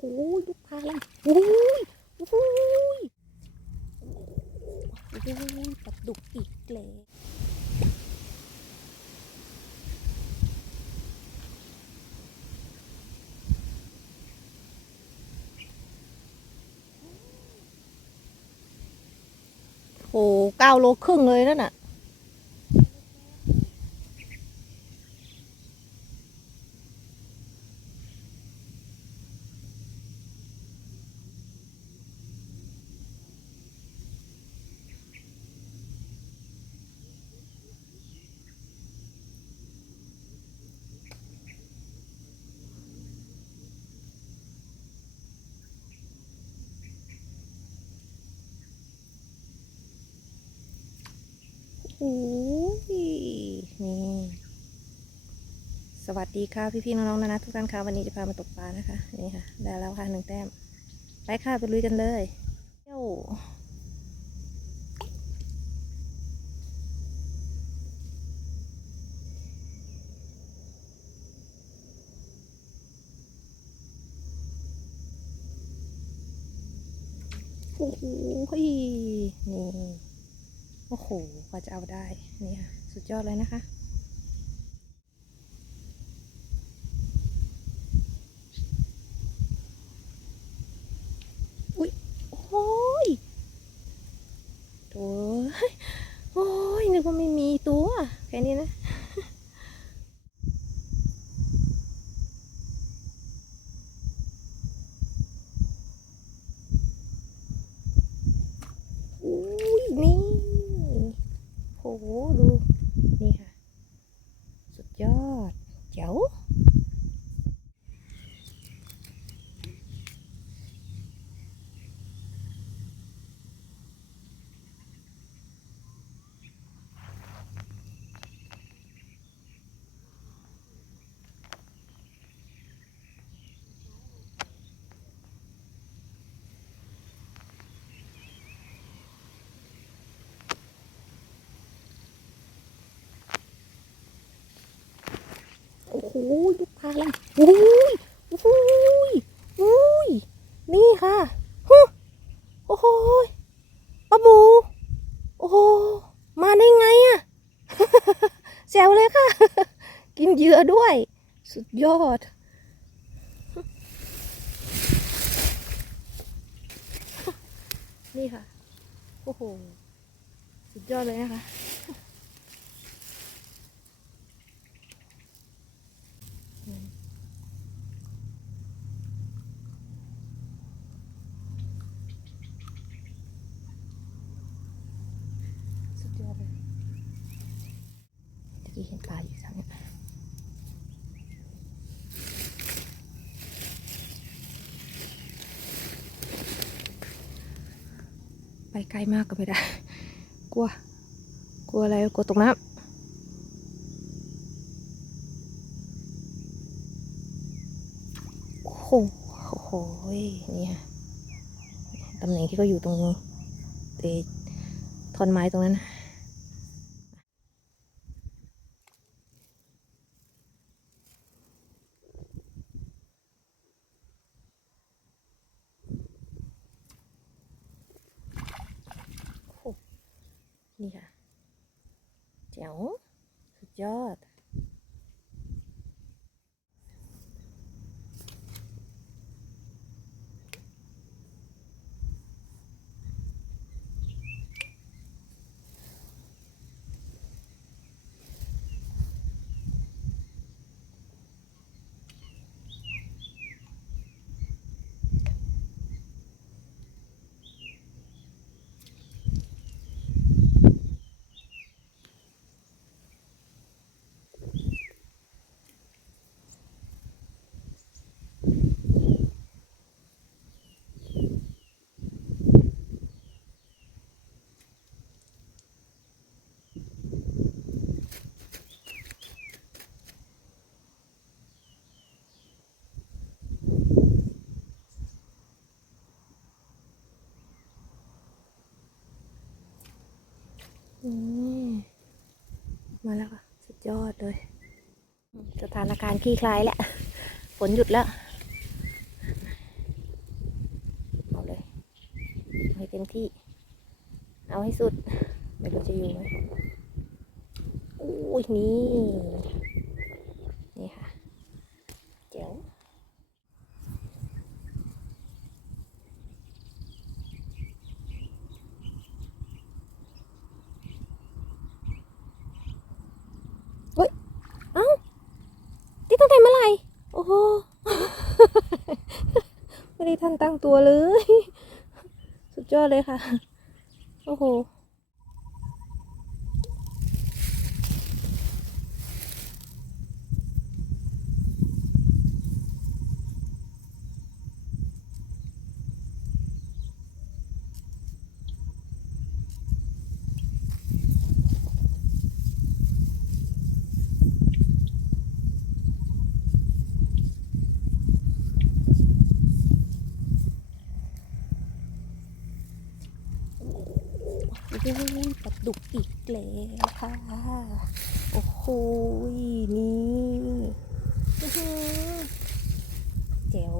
โหลูกพาลังโอ้ยโอ้ยโอ้ยปลาดุกอีกแล้วโอ้เก้าโลครึ่งเลยนั่นน่ะ โอ้ยนี่สวัสดีค่ะพี่ๆน้องๆนะนะทุกท่านค่ะวันนี้จะพามาตกปลานะคะนี่ค่ะได้แล้วค่ะหนึ่งแต้มไปค่ะไปลุยกันเลยเที่ยวโอ้โหนี่ โอ้โหกว่าจะเอาได้นี่ค่ะ สุดยอดเลยนะคะ อุ้ย โอ้ยโถ่เอ้ยโอ้ย นึกว่าไม่มีตัว แค่นี้นะ อุ้ย นี่ โห ดู นี่ค่ะ สุดยอด เจ๋ว โอ้โหลูกพาลังโอ้ยโอ้ยโอ้ยนี่ค่ะฮึโอ้โหปลาบูโอ้โหมาได้ไงอะแซวเลยค่ะ กินเหยื่อด้วย สุดยอดนี่ค่ะ โอ้โห สุดยอดเลยนะคะ สุดยอดเลยตะกี้เห็น ปลาอยู่ทางนี้ไปไกลมากก็ไม่ได้ กลัว กลัวอะไรกลัวตกน้ำโอ้โหเนี่ยตำแหน่งที่เขาอยู่ตรงเตท่อนไม้ตรงนั้นนะ นี่ค่ะแจ๋วสุดยอด มาแล้วสุดยอดเลย สถานการณ์คลี่คลายแล้วฝนหยุดแล้ว เอาเลยให้เต็มที่ เอาให้สุด ไม่รู้จะอยู่ไหมอุ้ยนี่ นี่ค่ะเจ๋ว ไม่ได้ทันตั้งตัวเลย สุดยอดเลยค่ะ โอ้โห โอ้ยปลาดุกอีกแล้วค่ะ โอ้โหนี่เจ๋ว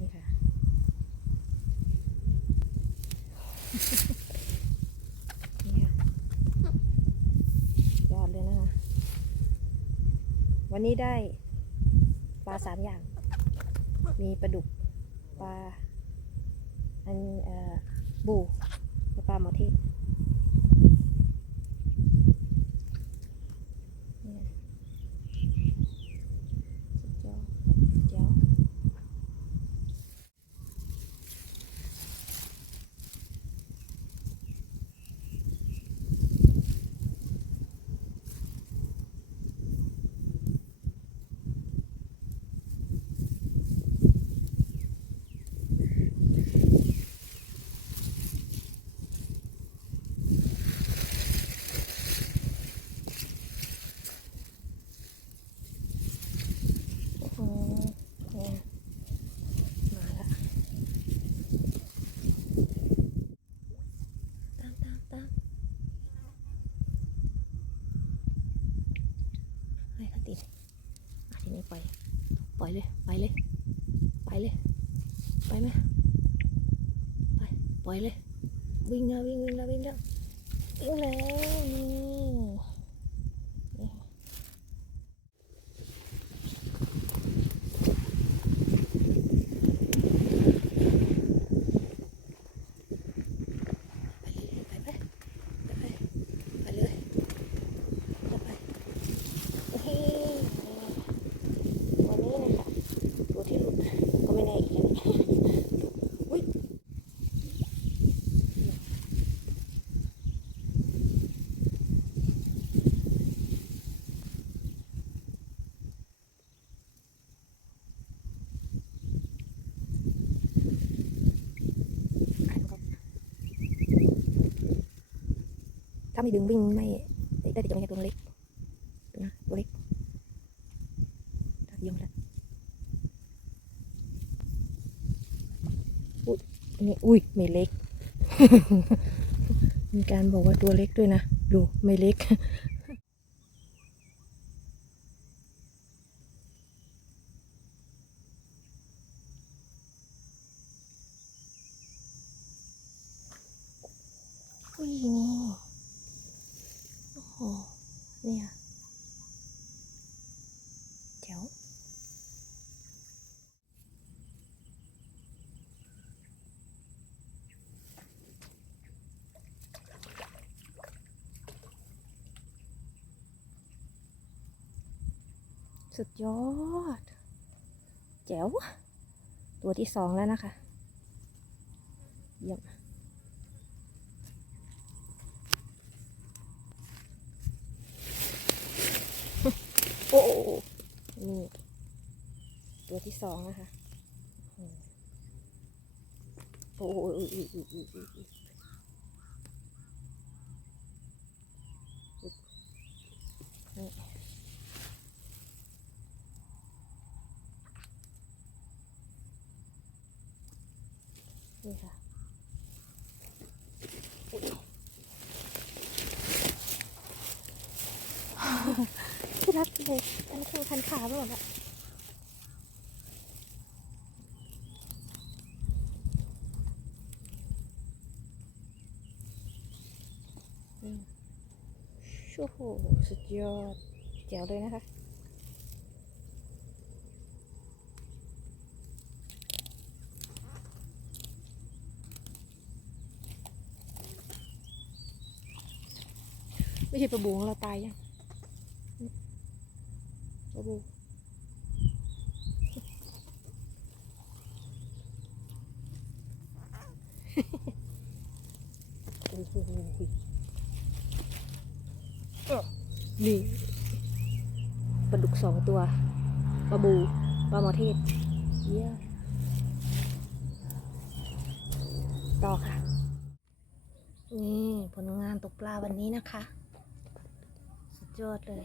นี่ค่ะ นี่ค่ะยอดเลยนะคะ วันนี้ได้ปลาสามอย่าง มีปลาดุกปลาอันเอ่อบูปลาหมอเทศนี่นะสุดยอดเจ้าโอ้โหเนี่ยมาละตามตามตามให้เขาติดอะทีนี้ ปล่อยปล่อยเลยไปเลยไปเลยไปไหมไปปล่อยเลยวิ่งแล้ววิ่งวิ่งแล้ววิ่งแล้ววิ่งแล้วนี่นี่ ไปไปไปไปไปเลยไปไปโอเควันนี้นะคะตัวที่หลุดก็ไม่แน่อีกนะอุ้ยอ่านก่อนถ้าไม่ดึงวิ่งไม่ได้แต่จะไม่ใช่ตัวเล็กนะตัวเล็กยงแล้วอุ้ยนี่อุ้ยไม่เล็ก มีการบอกว่าตัวเล็กด้วยนะ ดูไม่เล็ก อุ้ยนี่ โอ้โห เนี่ยเจ๋วสุดยอด แจ๋ว ตัวที่สองแล้วนะคะ เยี่ยม นี่ตัวที่สองนะคะโอ้ยนี่ค่ะ รูพันคือพันขาไปหมดอะโอ้โหสุดยอดแจ๋วเลยนะคะไม่ใช่ประบุงเราตายยัง ปลาบูโอ้โหนี่ปลาดุกสองตัวปลาบูปลาหมอเทศเยี่ยมต่อค่ะ นี่ผลงานตกปลาวันนี้นะคะ สุดยอดเลย